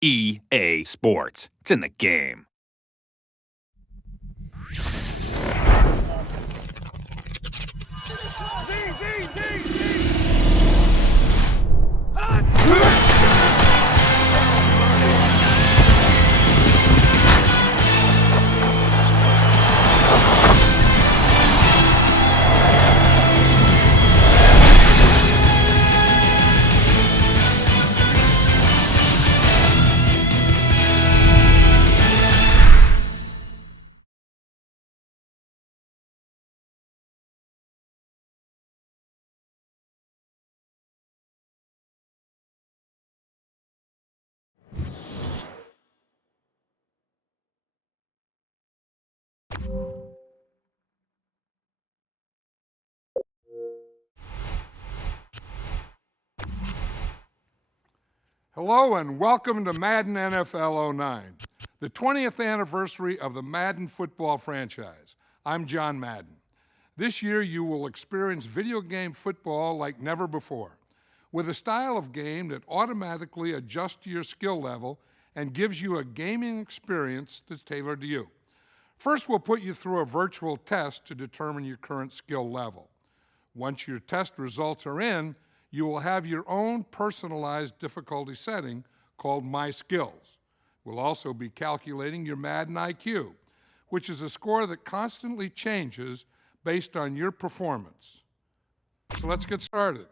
EA Sports. It's in the game. Hello and welcome to Madden NFL 09, the 20th anniversary of the Madden football franchise. I'm John Madden. This year you will experience video game football like never before, with a style of game that automatically adjusts to your skill level and gives you a gaming experience that's tailored to you. First, we'll put you through a virtual test to determine your current skill level. Once your test results are in, you will have your own personalized difficulty setting called My Skills. We'll also be calculating your Madden IQ, which is a score that constantly changes based on your performance. So let's get started.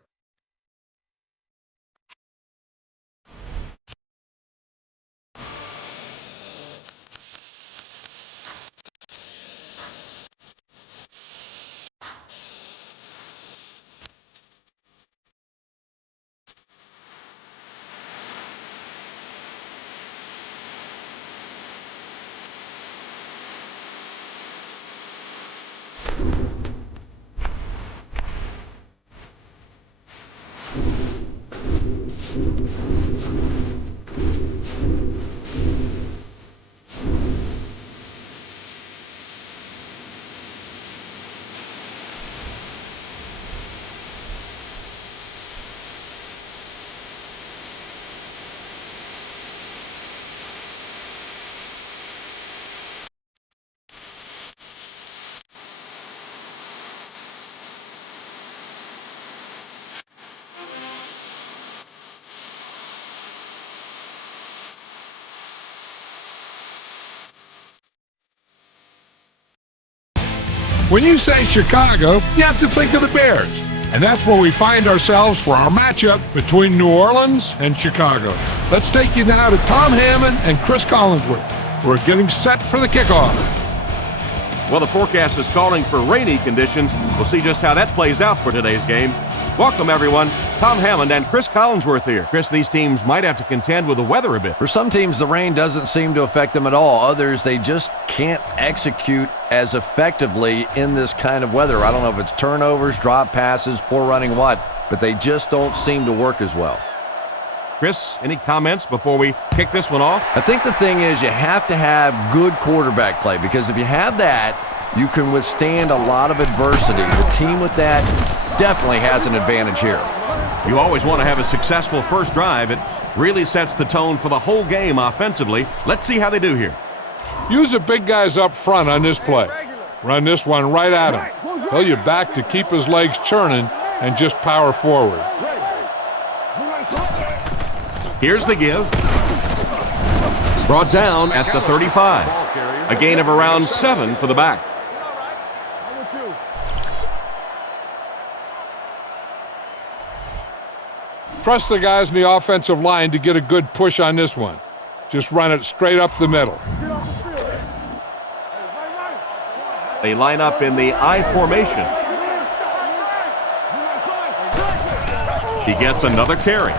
When you say Chicago, you have to think of the Bears. And that's where we find ourselves for our matchup between New Orleans and Chicago. Let's take you now to Tom Hammond and Chris Collinsworth. We're getting set for the kickoff. Well, the forecast is calling for rainy conditions. We'll see just how that plays out for today's game. Welcome, everyone. Tom Hammond and Chris Collinsworth here. Chris, these teams might have to contend with the weather a bit. For some teams, the rain doesn't seem to affect them at all. Others, they just can't execute as effectively in this kind of weather. I don't know if it's turnovers, drop passes, poor running, what, but they just don't seem to work as well. Chris, any comments before we kick this one off? I think the thing is you have to have good quarterback play, because if you have that, you can withstand a lot of adversity. The team with that definitely has an advantage here. You always want to have a successful first drive. It really sets the tone for the whole game offensively. Let's see how they do here. Use the big guys up front on this play. Run this one right at him. Tell your back to keep his legs churning and just power forward. Here's the give. Brought down at the 35. A gain of around 7 for the back. Trust the guys in the offensive line to get a good push on this one. Just run it straight up the middle. They line up in the I formation. He gets another carry.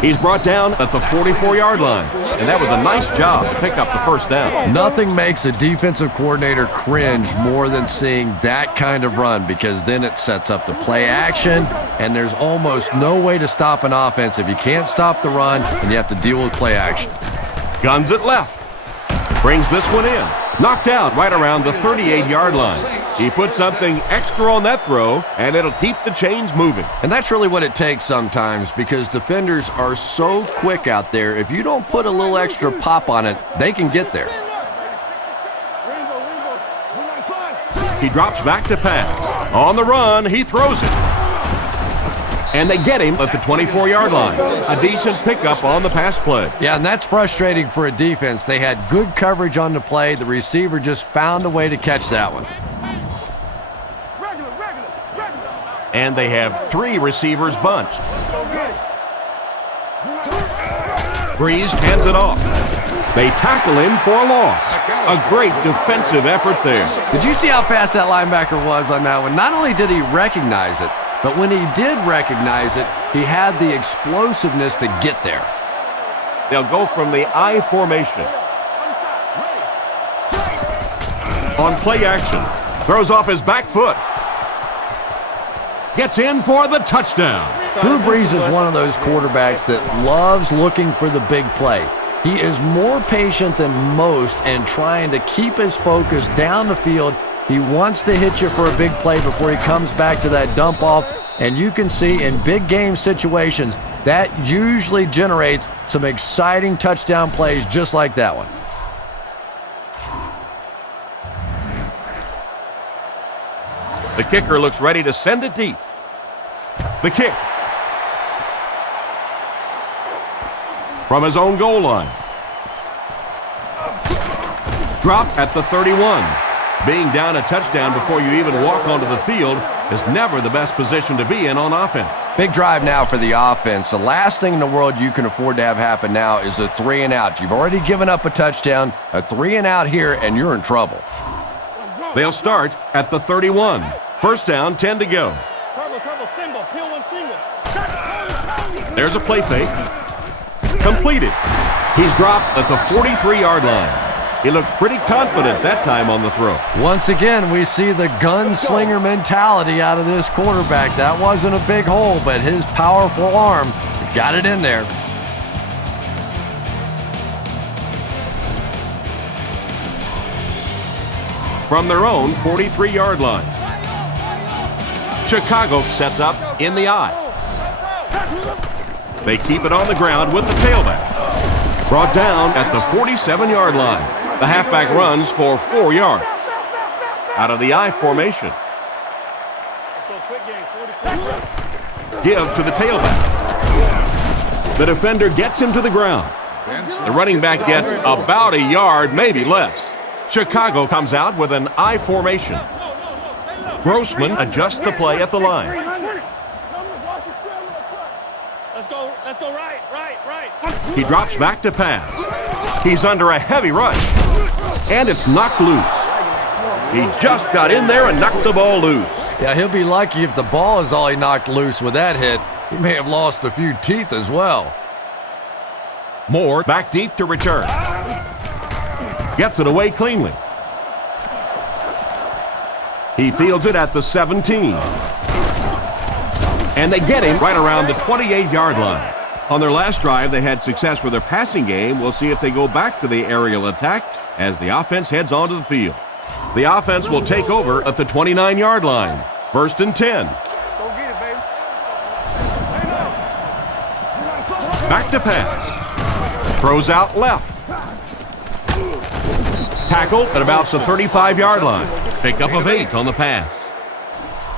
He's brought down at the 44-yard line, and that was a nice job to pick up the first down. Nothing makes a defensive coordinator cringe more than seeing that kind of run, because then it sets up the play action, and there's almost no way to stop an offense if you can't stop the run and you have to deal with play action. Guns it left. Brings this one in. Knocked out right around the 38-yard line. He put something extra on that throw, and it'll keep the chains moving. And that's really what it takes sometimes, because defenders are so quick out there. If you don't put a little extra pop on it, they can get there. He drops back to pass. On the run, he throws it. And they get him at the 24-yard line. A decent pickup on the pass play. Yeah, and that's frustrating for a defense. They had good coverage on the play. The receiver just found a way to catch that one. And they have 3 receivers bunched. Breeze hands it off. They tackle him for a loss. A great defensive effort there. Did you see how fast that linebacker was on that one? Not only did he recognize it, but when he did recognize it, he had the explosiveness to get there. They'll go from the I formation. On play action. Throws off his back foot. Gets in for the touchdown. Drew Brees is one of those quarterbacks that loves looking for the big play. He is more patient than most and trying to keep his focus down the field. He wants to hit you for a big play before he comes back to that dump off. And you can see in big game situations, that usually generates some exciting touchdown plays just like that one. The kicker looks ready to send it deep. The kick. From his own goal line. Dropped at the 31. Being down a touchdown before you even walk onto the field is never the best position to be in on offense. Big drive now for the offense. The last thing in the world you can afford to have happen now is a 3 and out. You've already given up a touchdown, a 3 and out here, and you're in trouble. They'll start at the 31. First down, 10 to go. There's a play fake. Completed. He's dropped at the 43-yard line. He looked pretty confident that time on the throw. Once again, we see the gunslinger mentality out of this quarterback. That wasn't a big hole, but his powerful arm got it in there. From their own 43-yard line. Chicago sets up in the I. They keep it on the ground with the tailback. Brought down at the 47-yard line. The halfback runs for 4 yards. Out of the I formation. Give to the tailback. The defender gets him to the ground. The running back gets about a yard, maybe less. Chicago comes out with an I formation. Grossman adjusts the play at the line. Let's go right. He drops back to pass. He's under a heavy rush. And it's knocked loose. He just got in there and knocked the ball loose. Yeah, he'll be lucky if the ball is all he knocked loose with that hit. He may have lost a few teeth as well. Moore back deep to return. Gets it away cleanly. He fields it at the 17. And they get him right around the 28-yard line. On their last drive, they had success with their passing game. We'll see if they go back to the aerial attack as the offense heads onto the field. The offense will take over at the 29-yard line. First and 10. Back to pass. Throws out left. Tackled at about the 35-yard line. Pickup of 8 on the pass.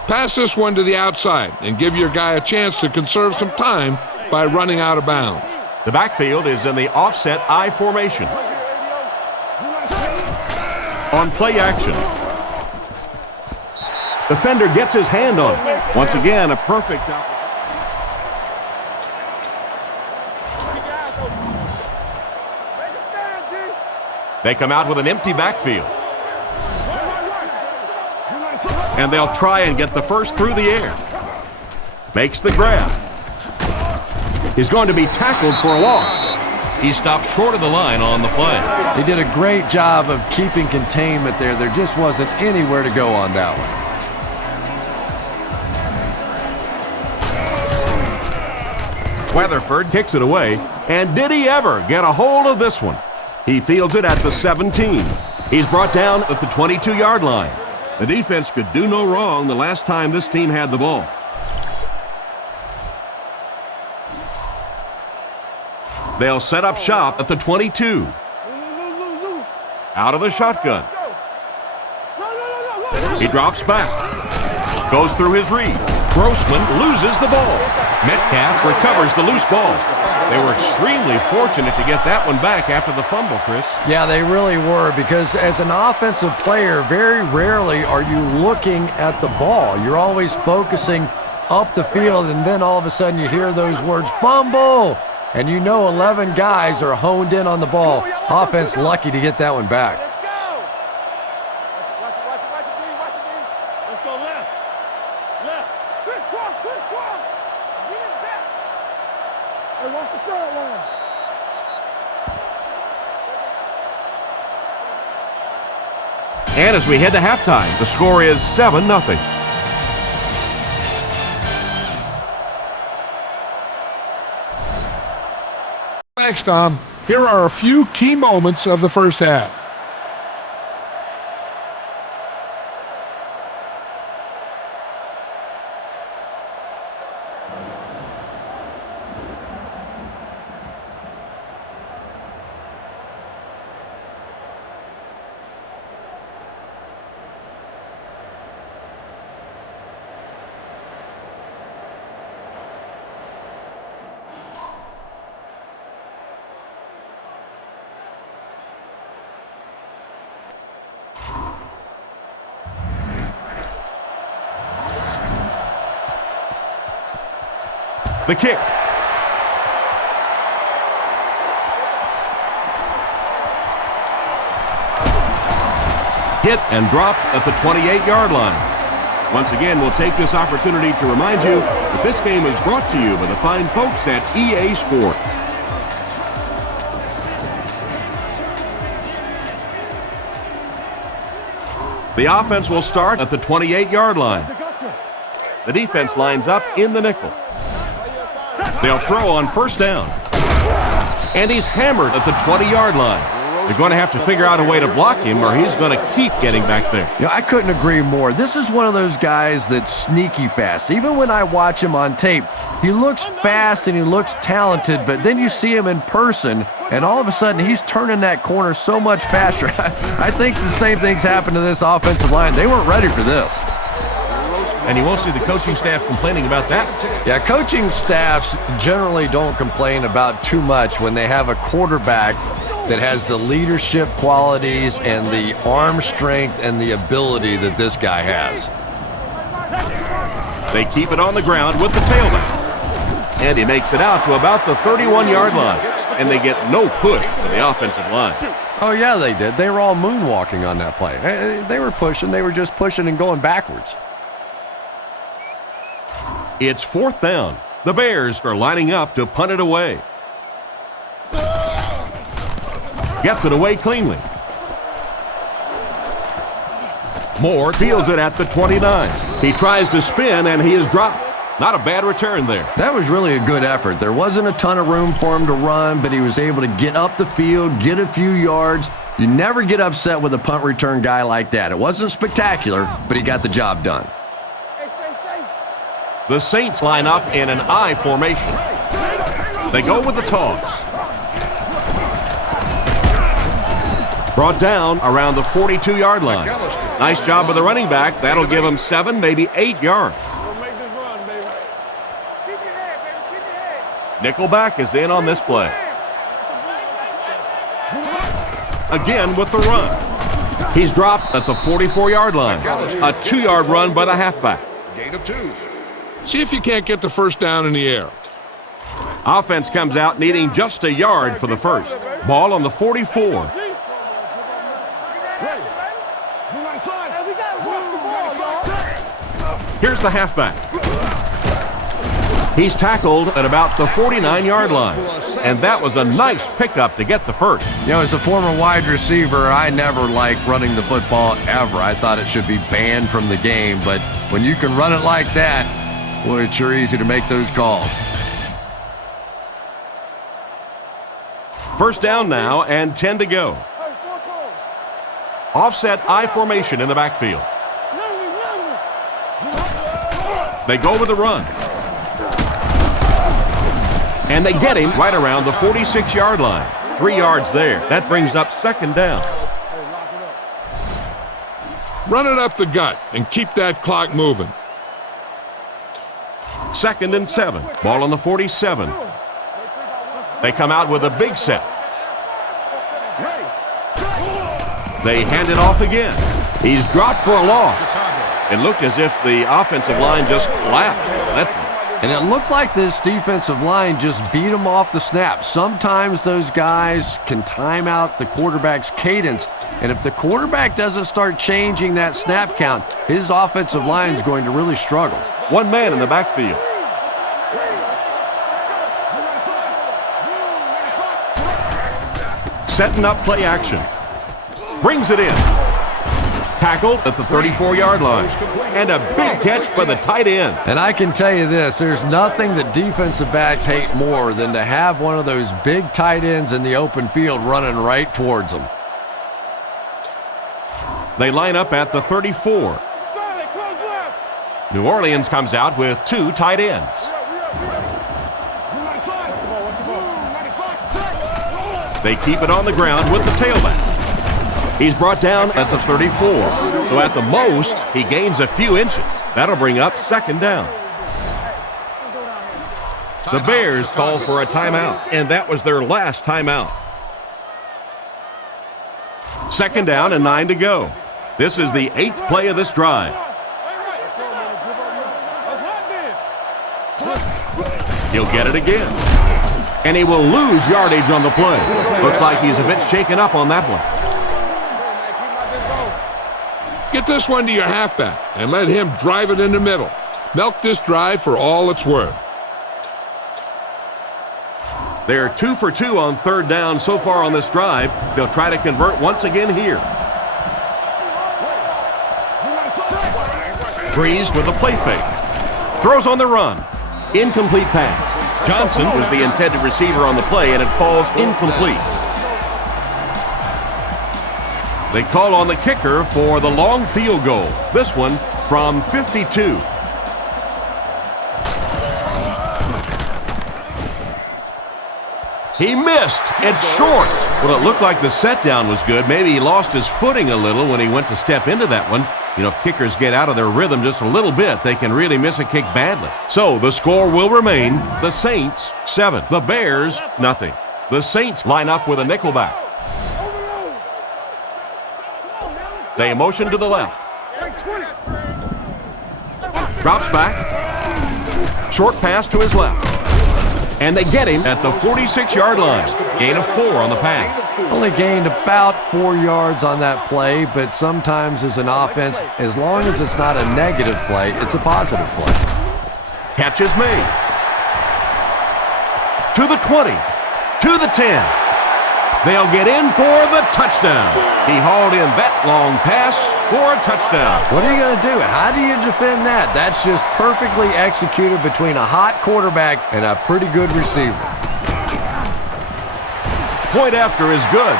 Pass this one to the outside and give your guy a chance to conserve some time by running out of bounds. The backfield is in the offset I formation. On play action. Defender gets his hand on it. Once again, a perfect opportunity. They come out with an empty backfield. And they'll try and get the first through the air. Makes the grab. He's going to be tackled for a loss. He stopped short of the line on the play. He did a great job of keeping containment there. There just wasn't anywhere to go on that one. Weatherford kicks it away. And did he ever get a hold of this one? He fields it at the 17. He's brought down at the 22-yard line. The defense could do no wrong the last time this team had the ball. They'll set up shop at the 22. Out of the shotgun. He drops back. Goes through his read. Grossman loses the ball. Metcalf recovers the loose ball. They were extremely fortunate to get that one back after the fumble, Chris. Yeah, they really were, because as an offensive player, very rarely are you looking at the ball. You're always focusing up the field, and then all of a sudden you hear those words, fumble! And you know 11 guys are honed in on the ball. Offense lucky to get that one back. Let's go left. Left. And as we head to halftime, the score is 7-0. Thanks, Tom. Here are a few key moments of the first half. The kick. Hit and dropped at the 28-yard line. Once again, we'll take this opportunity to remind you that this game is brought to you by the fine folks at EA Sports. The offense will start at the 28-yard line. The defense lines up in the nickel. They'll throw on first down. And he's hammered at the 20-yard line. They're going to have to figure out a way to block him, or he's going to keep getting back there. You know, I couldn't agree more. This is one of those guys that's sneaky fast. Even when I watch him on tape, he looks fast and he looks talented, but then you see him in person, and all of a sudden he's turning that corner so much faster. I think the same thing's happened to this offensive line. They weren't ready for this. And you won't see the coaching staff complaining about that. Yeah, coaching staffs generally don't complain about too much when they have a quarterback that has the leadership qualities and the arm strength and the ability that this guy has. They keep it on the ground with the tailback. And he makes it out to about the 31-yard line. And they get no push from the offensive line. Oh, yeah, they did. They were all moonwalking on that play. They were pushing. They were just pushing and going backwards. It's fourth down. The Bears are lining up to punt it away. Gets it away cleanly. Moore fields it at the 29. He tries to spin, and he is dropped. Not a bad return there. That was really a good effort. There wasn't a ton of room for him to run, but he was able to get up the field, get a few yards. You never get upset with a punt return guy like that. It wasn't spectacular, but he got the job done. The Saints line up in an I formation. They go with the toss. Brought down around the 42-yard line. Nice job by the running back. That'll give him 7, maybe 8 yards. Nickelback is in on this play. Again with the run. He's dropped at the 44-yard line. A 2-yard run by the halfback. Gain of 2. See if you can't get the first down in the air. Offense comes out needing just a yard for the first. Ball on the 44. Here's the halfback. He's tackled at about the 49-yard line. And that was a nice pickup to get the first. You know, as a former wide receiver, I never liked running the football ever. I thought it should be banned from the game. But when you can run it like that, well, it's sure easy to make those calls. First down now and 10 to go. Offset I formation in the backfield. They go with the run. And they get him right around the 46-yard line. 3 yards there. That brings up second down. Run it up the gut and keep that clock moving. 2nd and 7. Ball on the 47. They come out with a big set. They hand it off again. He's dropped for a loss. It looked as if the offensive line just collapsed on that one. And it looked like this defensive line just beat him off the snap. Sometimes those guys can time out the quarterback's cadence, and if the quarterback doesn't start changing that snap count, his offensive line is going to really struggle. One man in the backfield. Setting up play action. Brings it in. Tackled at the 34-yard line. And a big catch by the tight end. And I can tell you this, there's nothing that defensive backs hate more than to have one of those big tight ends in the open field running right towards them. They line up at the 34. New Orleans comes out with 2 tight ends. They keep it on the ground with the tailback. He's brought down at the 34. So at the most, he gains a few inches. That'll bring up second down. The Bears call for a timeout, and that was their last timeout. Second down and 9 to go. This is the 8th play of this drive. He'll get it again. And he will lose yardage on the play. Looks like he's a bit shaken up on that one. Get this one to your halfback and let him drive it in the middle. Milk this drive for all it's worth. They're 2 for 2 on third down so far on this drive. They'll try to convert once again here. Breeze with a play fake. Throws on the run. Incomplete pass. Johnson was the intended receiver on the play, and it falls incomplete. They call on the kicker for the long field goal. This one from 52. He missed. It's short. Well, it looked like the set down was good. Maybe he lost his footing a little when he went to step into that one. You know, if kickers get out of their rhythm just a little bit, they can really miss a kick badly. So the score will remain the Saints 7, the Bears nothing. The Saints line up with a nickelback. They motion to the left. Drops back. Short pass to his left. And they get him at the 46-yard line. Gain of 4 on the pass. Only gained about 4 yards on that play, but sometimes as an offense, as long as it's not a negative play, it's a positive play. Catch is made. To the 20. To the 10. They'll get in for the touchdown. He hauled in that long pass for a touchdown. What are you going to do? How do you defend that? That's just perfectly executed between a hot quarterback and a pretty good receiver. Point after is good.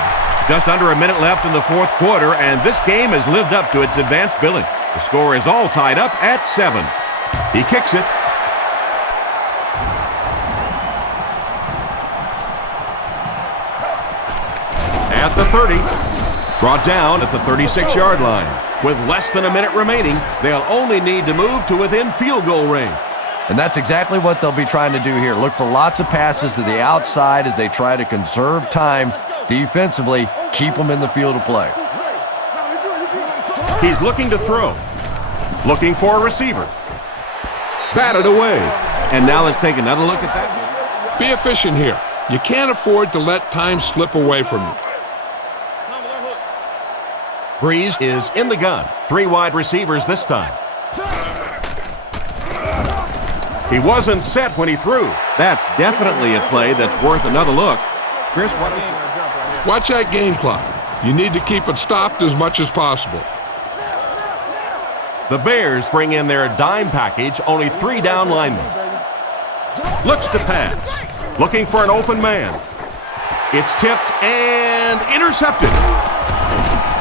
Just under a minute left in the fourth quarter, and this game has lived up to its advanced billing. The score is all tied up at 7. He kicks it. At the 30, brought down at the 36-yard line. With less than a minute remaining, they'll only need to move to within field goal range. And that's exactly what they'll be trying to do here. Look for lots of passes to the outside as they try to conserve time defensively, keep them in the field of play. He's looking to throw. Looking for a receiver. Batted away. And now let's take another look at that. Be efficient here. You can't afford to let time slip away from you. Breeze is in the gun. 3 wide receivers this time. He wasn't set when he threw. That's definitely a play that's worth another look. Chris, what do you think? Watch that game clock. You need to keep it stopped as much as possible. The Bears bring in their dime package, only 3 down linemen. Looks to pass. Looking for an open man. It's tipped and intercepted.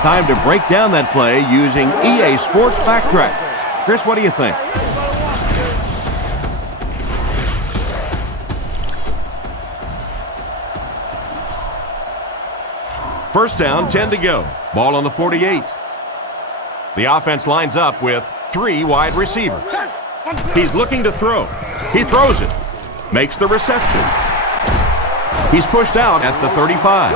Time to break down that play using EA Sports Backtrack. Chris, what do you think? First down, 10 to go. Ball on the 48. The offense lines up with 3 wide receivers. He's looking to throw. He throws it. Makes the reception. He's pushed out at the 35.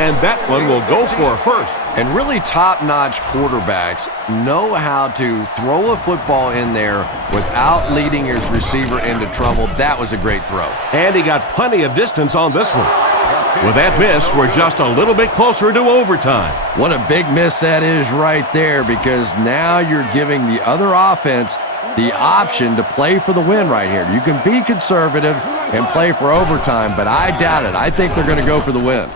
And that one will go for a first. And really top-notch quarterbacks know how to throw a football in there without leading his receiver into trouble. That was a great throw. And he got plenty of distance on this one. With that miss, we're just a little bit closer to overtime. What a big miss that is right there, because now you're giving the other offense the option to play for the win right here. You can be conservative and play for overtime, but I doubt it. I think they're going to go for the win.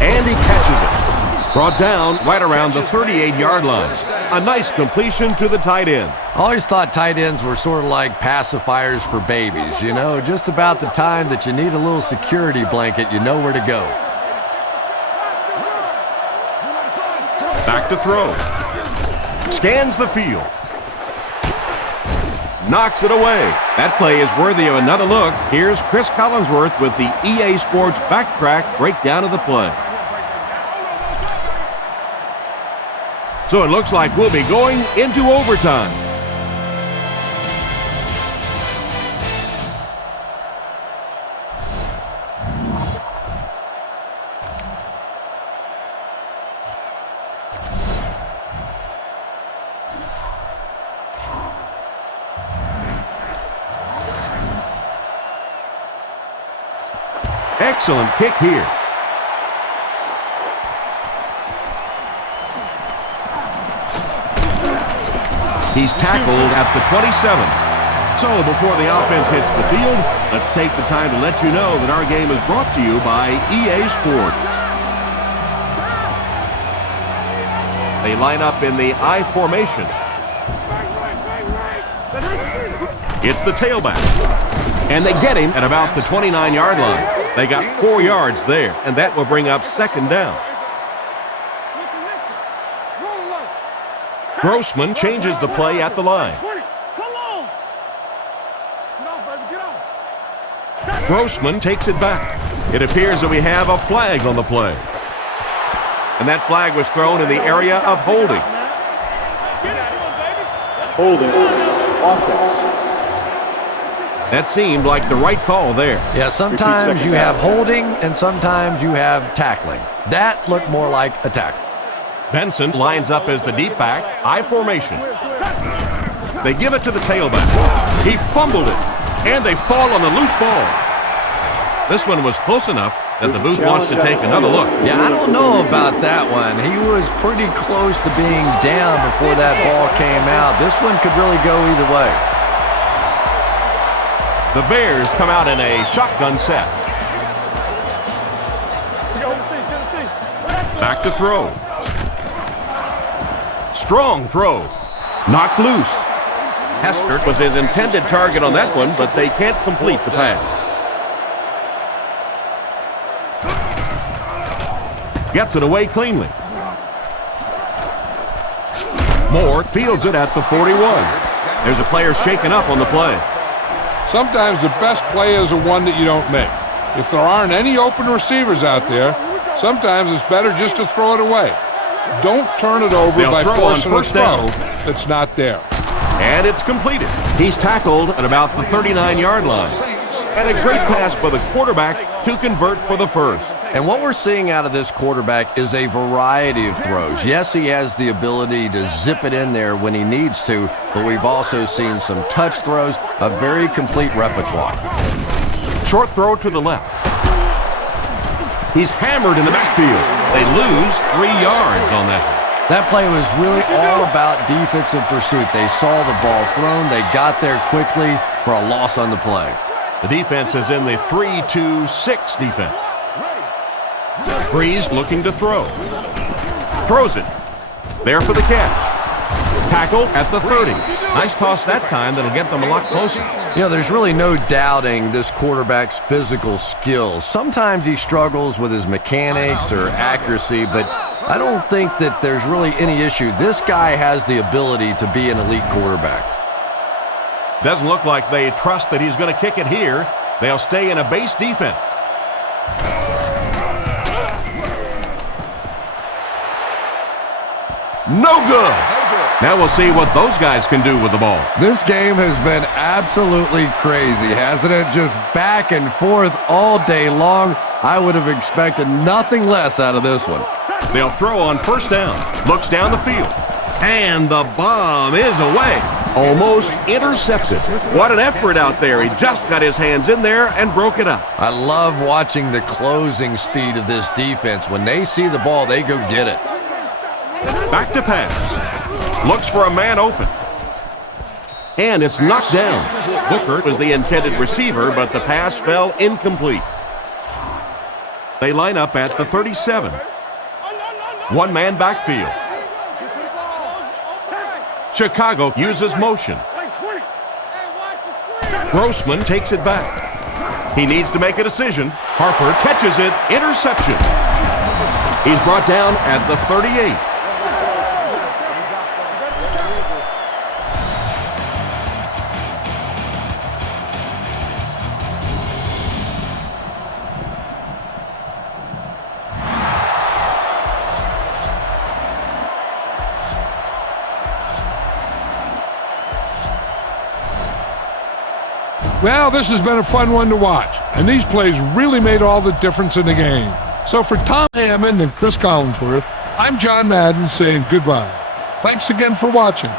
And he catches it. Brought down right around the 38-yard line. A nice completion to the tight end. I always thought tight ends were sort of like pacifiers for babies. You know, just about the time that you need a little security blanket, you know where to go. Back to throw. Scans the field. Knocks it away. That play is worthy of another look. Here's Chris Collinsworth with the EA Sports Backtrack breakdown of the play. So it looks like we'll be going into overtime. Excellent kick here. He's tackled at the 27. So before the offense hits the field, let's take the time to let you know that our game is brought to you by EA Sports. They line up in the I formation. It's the tailback. And they get him at about the 29-yard line. They got 4 yards there, and that will bring up second down. Grossman changes the play at the line. Grossman takes it back. It appears that we have a flag on the play. And that flag was thrown in the area of holding. Holding. Offense. That seemed like the right call there. Yeah, sometimes you have holding and sometimes you have tackling. That looked more like a tackle. Benson lines up as the deep back, I formation. They give it to the tailback. He fumbled it, and they fall on the loose ball. This one was close enough that the booth wants to take another look. Yeah, I don't know about that one. He was pretty close to being down before that ball came out. This one could really go either way. The Bears come out in a shotgun set. Back to throw. Strong throw. Knocked loose. Hester was his intended target on that one, but they can't complete the pass. Gets it away cleanly. Moore fields it at the 41. There's a player shaken up on the play. Sometimes the best play is the one that you don't make. If there aren't any open receivers out there, sometimes it's better just to throw it away. Don't turn it over by forcing a throw that's not there. And it's completed. He's tackled at about the 39-yard line. And a great pass by the quarterback to convert for the first. And what we're seeing out of this quarterback is a variety of throws. Yes, he has the ability to zip it in there when he needs to, but we've also seen some touch throws, a very complete repertoire. Short throw to the left. He's hammered in the backfield. They lose 3 yards on that one. That play was really all about defensive pursuit. They saw the ball thrown, they got there quickly for a loss on the play. The defense is in the 3-2-6 defense. Breeze looking to throw. Throws it. There for the catch. Tackled at the 30. Nice toss that time that'll get them a lot closer. You know, there's really no doubting this quarterback's physical skills. Sometimes he struggles with his mechanics or accuracy, but I don't think that there's really any issue. This guy has the ability to be an elite quarterback. Doesn't look like they trust that he's going to kick it here. They'll stay in a base defense. No good. Now we'll see what those guys can do with the ball. This game has been absolutely crazy, hasn't it? Just back and forth all day long. I would have expected nothing less out of this one. They'll throw on first down. Looks down the field. And the bomb is away. Almost intercepted. What an effort out there. He just got his hands in there and broke it up. I love watching the closing speed of this defense. When they see the ball, they go get it. Back to pass. Looks for a man open. And it's knocked down. Booker was the intended receiver, but the pass fell incomplete. They line up at the 37. One-man backfield. Chicago uses motion. Grossman takes it back. He needs to make a decision. Harper catches it. Interception. He's brought down at the 38. Well, this has been a fun one to watch, and these plays really made all the difference in the game. So for Tom Hammond and Chris Collinsworth, I'm John Madden saying goodbye. Thanks again for watching.